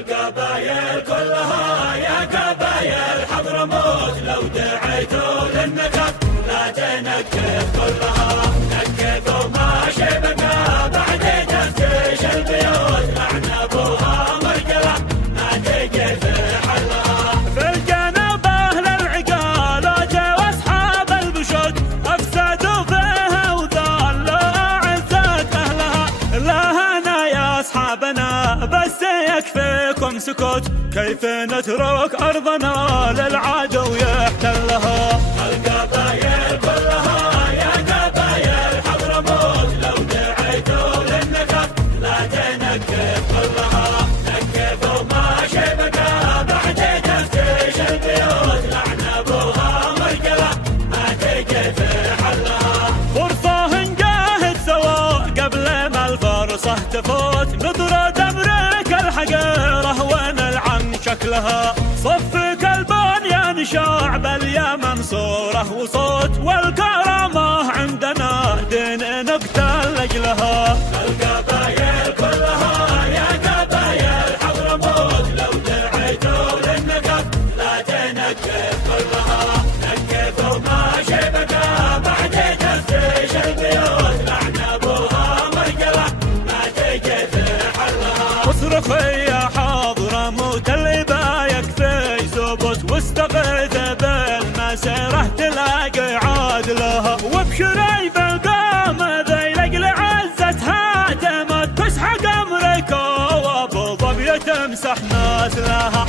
القبايل كلها يا قبايل حضرموت لو دعيتوا للنكف لا تنكف كلها نكفوا ما شبقى بعد تفتيش البيوت اعنبوها مرقله ما تقف حلها. في الجنوب اهل العقال جو اصحاب البشوت افسدوا فيها وذلوا اعزت اهلها. لهنا يا اصحابنا بس يكفيكم سكوت كيف نترك ارضنا للعدو يحتلها. القبايل كلها يا قبايل حضرموت لو دعيتوا للنكف لا تنكف كلها نكفوا ما شبقى بعد تفتيش البيوت لعنبوها مرقله ما تقف حلها. فرصة نجاهد سوا قبل ما الفرصة تفوت نطرد امريكا الحقيرة ونلعن شكلها. صفك البنيان شعب اليمن صورة وصوت والكرامة عندنا دين نقتل لاجلها. القبايل كلها يا قبايل حضرموت لو دعيتوا للنكف لا تنكف كلها نكفوا ما شبقى بعد تفتيش البيوت لعنبوها مرقله ما تقف حلها. اصرخ يا حضرموت اللي بايك في زبط واستغيث بالمسيرة تلاقي عادلها. وبشري بالقام ذي لاجل عزتها تمت تسحق امريكا وابو ظبي تمسح ناسلها.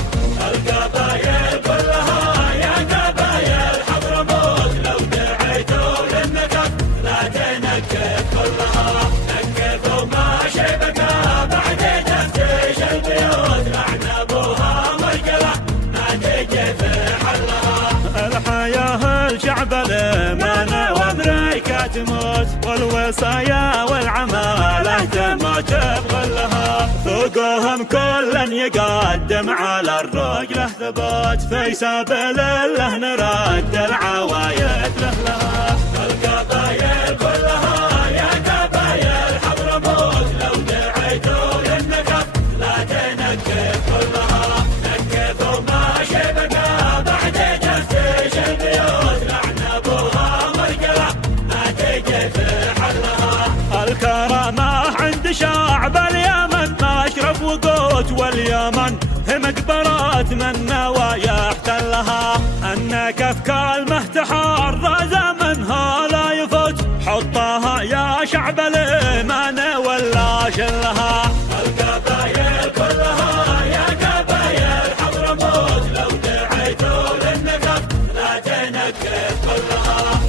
القبايل كلها يا قبايل حضرموت لو دعيتوا للنكف لا تنكف كلها نكفوا ما شبقى بعد تفتيش البيوت لعنبوها مرقله ما تقف حلها. الحياة الشعب الامانة وامريكا تموت والوصايا والعمالة تموت بغلها. فوقهم كل يقدم على الرجله ثبات في سبيل الله نرد العوايد لها. القبايل كلها يا قبايل حضرموت لو دعيتوا للنكف لا تنكف كلها نكفوا ما شبقى بعد تفتيش البيوت لعنبوها مرقله ما تقف حلها. الكرامة عند شعب اليمن مشرف وقوت واليمن هي مقبرات من نوايا احتلها. النكف كلمة تحرز منها لا يفوت حطها يا شعب الإيمان ولا شلها. القبايل كلها يا قبايل حضرموت لو دعيتوا للنكف لا تنكف كلها